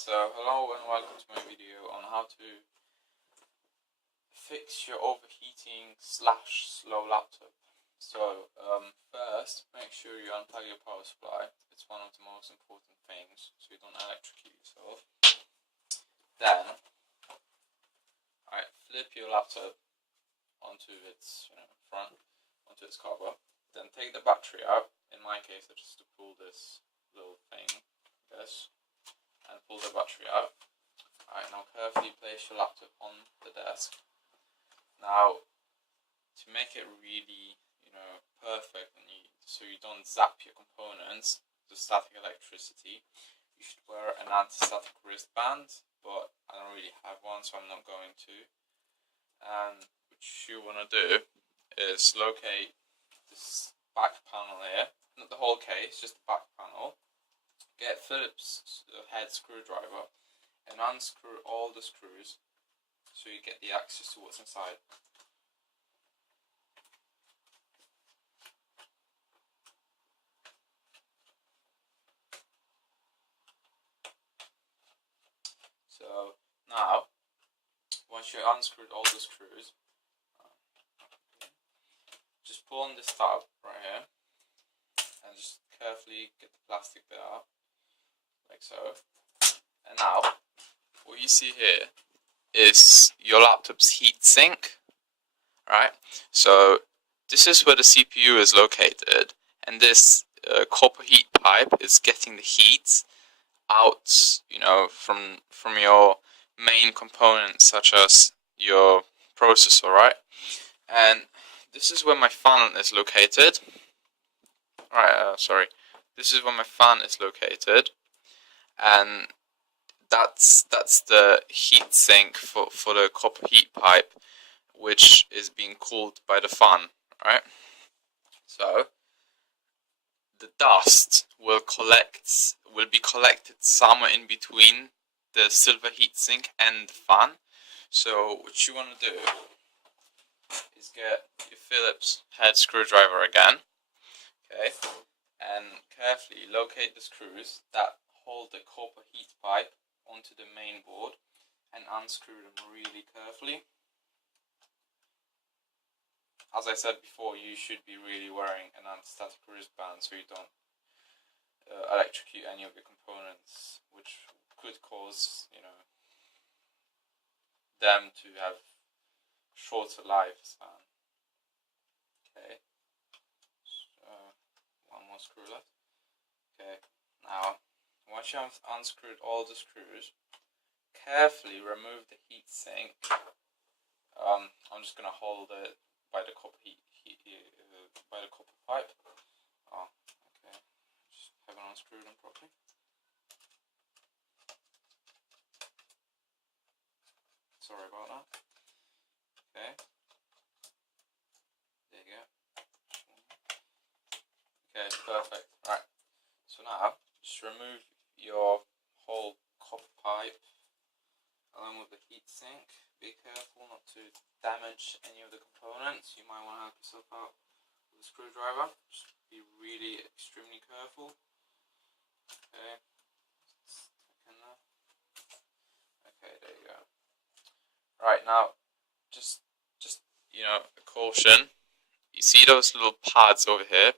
So hello and welcome to my video on how to fix your overheating / slow laptop. So first, make sure you unplug your power supply. It's one of the most important things so you don't electrocute yourself. Then, flip your laptop onto its front, onto its cover. Then take the battery out. In my case, I just pull this little thing, and pull the battery out. Alright, now carefully place your laptop on the desk. Now, to make it really, perfect, and so you don't zap your components to static electricity, you should wear an anti-static wristband, but I don't really have one, so I'm not going to. And what you want to do is locate this back panel here, not the whole case, just the back panel. Get Phillips head screwdriver and unscrew all the screws so you get the access to what's inside. So now, once you unscrewed all the screws, just pull on this tab right here and just carefully get the plastic bit out, like so. And now, what you see here is your laptop's heat sink, right? So this is where the CPU is located, and this copper heat pipe is getting the heat out, from your main components such as your processor, right? And this is where my fan is located. This is where my fan is located, and that's the heat sink for the copper heat pipe, which is being cooled by the fan, right? So the dust will be collected somewhere in between the silver heat sink and the fan. So what you want to do is get your Phillips head screwdriver again, okay, and carefully locate the screws that hold the copper heat pipe onto the main board and unscrew them really carefully. As I said before, you should be really wearing an anti-static wristband so you don't electrocute any of your components, which could cause, them to have shorter lifespan. Okay, so one more screw left. Okay, now once you have unscrewed all the screws, carefully remove the heat sink. I'm just gonna hold it by the copper by the copper pipe. Oh, okay. Just haven't unscrewed them properly. Sorry about that. Okay. There you go. Okay, perfect. Right. So now, just remove your whole copper pipe along with the heat sink. Be careful not to damage any of the components. You might want to help yourself out with a screwdriver. Just be really extremely careful. Okay. Okay, there you go. Right, now, just a caution. You see those little pads over here?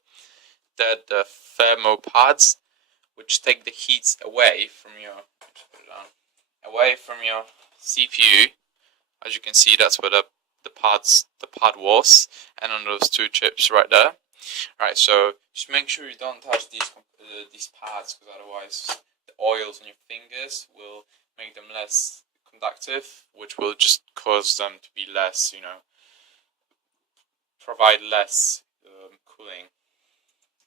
They're the thermo pads, which take the heat away from your CPU. As you can see, that's where the pad was, and on those two chips right there. Right, so just make sure you don't touch these pads, because otherwise the oils on your fingers will make them less conductive, which will just cause them to be less, provide less cooling.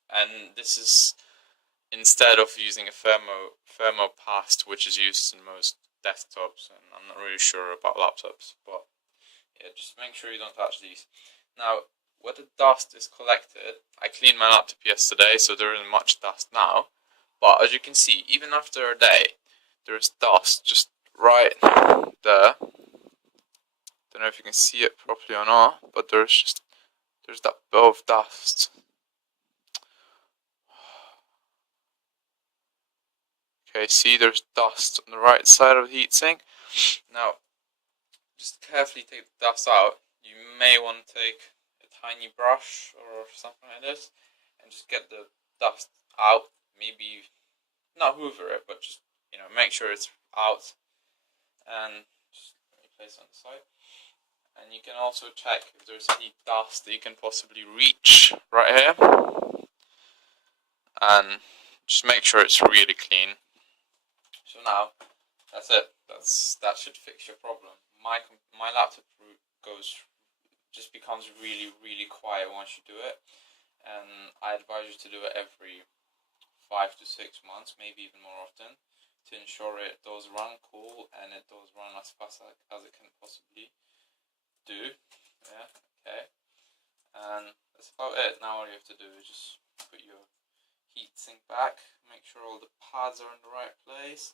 And this is instead of using a thermo paste, which is used in most desktops, and I'm not really sure about laptops, but yeah, just make sure you don't touch these. Now, where the dust is collected, I cleaned my laptop yesterday, so there isn't much dust now, but as you can see, even after a day, there is dust just right there. Don't know if you can see it properly or not, but there's that bit of dust. Okay, see there's dust on the right side of the heatsink. Now, just carefully take the dust out. You may want to take a tiny brush or something like this and just get the dust out. Maybe not hoover it, but just, you know, make sure it's out. And just let me place it on the side. And you can also check if there's any dust that you can possibly reach right here. And just make sure it's really clean. So now, that's it. That should fix your problem. My laptop becomes really quiet once you do it, and I advise you to do it every 5 to 6 months, maybe even more often, to ensure it does run cool and it does run as fast as it can possibly do. Yeah, okay. And that's about it. Now all you have to do is just put your heatsink back, make sure all the pads are in the right place,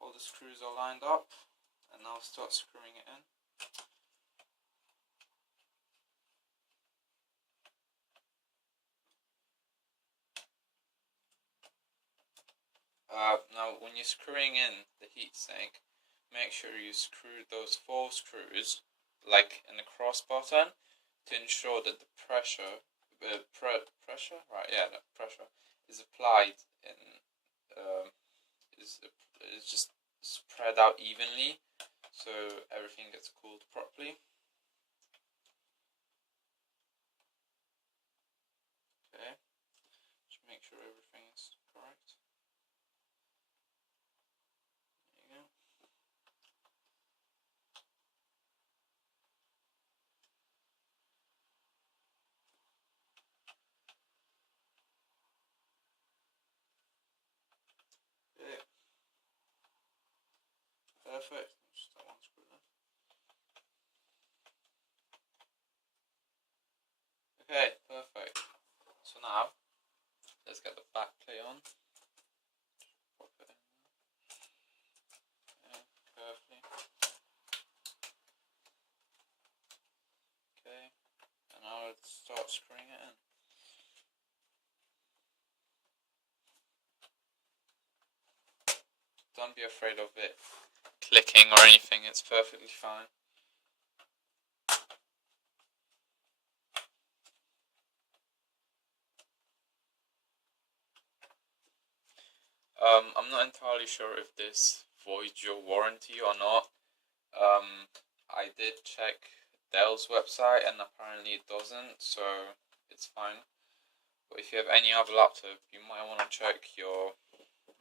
all the screws are lined up, and now start screwing it in. Now when you're screwing in the heatsink, make sure you screw those 4 screws like in the cross button to ensure that the pressure, the pressure is applied in, is just spread out evenly, so everything gets cooled properly. Okay, just make sure everything is correct. There you go. Okay. Perfect. Just that one screw there. Okay, perfect. So now, let's get the back plate on. Pop it in there. Okay, carefully. Okay, and now let's start screwing it in. Don't be afraid of it clicking or anything, it's perfectly fine. I'm not entirely sure if this voids your warranty or not. I did check Dell's website and apparently it doesn't, so it's fine. But if you have any other laptop, you might want to check your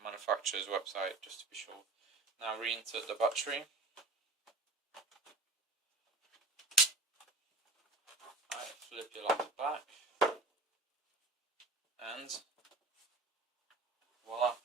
manufacturer's website just to be sure. Now reinsert the battery. Alright, flip your laptop back. And voila.